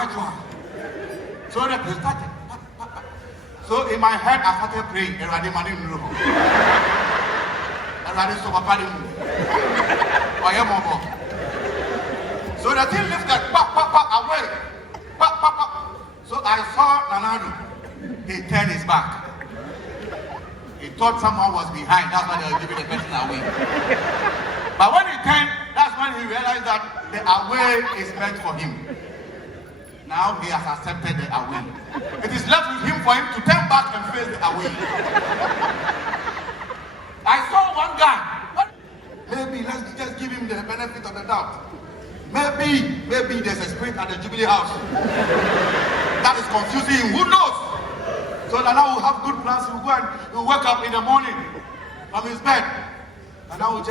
gradual. So they started. So in my head, I started praying. So the thing lifted, away. So I saw Nanado. He turned his back. He thought someone was behind. That's why they were giving the person away. But when he turned, that's when he realized that the away is meant for him. Now he has accepted the away. It is left with him for him to turn back and face the away. I saw one guy. Maybe let's just give him the benefit of the doubt. Maybe there's a spirit at the Jubilee House that is confusing him. Who knows? So that now we'll have good plans. He'll go and he'll wake up in the morning from his bed. And now we'll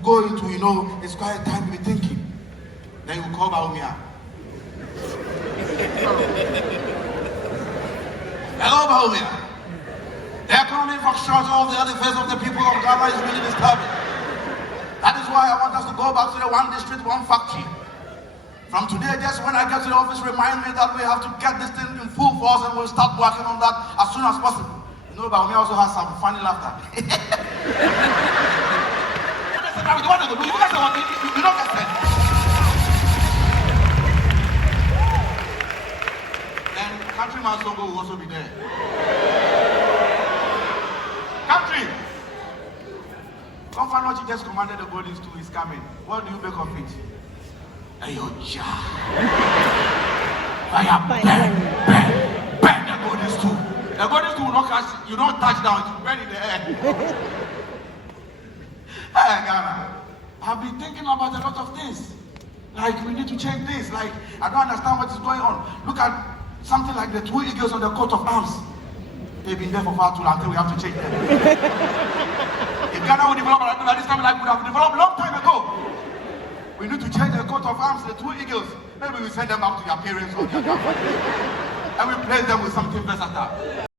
go into, his quiet time to be thinking. Then he'll call Bawumiah. Hello, Bawumiah. The economic fractures of the other face of the people of Ghana is really disturbing. That is why I want us to go back to the one district, one factory. From today, just when I get to the office, remind me that we have to get this thing in full force and we'll start working on that as soon as possible. Bawumiah also has some funny laughter. You don't get it. Then Countryman Songo will also be there. Country! Come find what you just commanded the bodies to is coming. What do you make of it? Ayoja. Fire, burn the bodies too. The bodies too will not catch, you don't touch down, it will burn in the air. Hey, Ghana, I've been thinking about a lot of things. Like, we need to change this. Like, I don't understand what is going on. Look at something like the two eagles on the coat of arms. They've been there for far too long until we have to change them. If Ghana would develop like this time, like we would have developed a long time ago. We need to change the coat of arms, the two eagles. Maybe we send them back to their parents or their grandparents. And we place them with something versatile.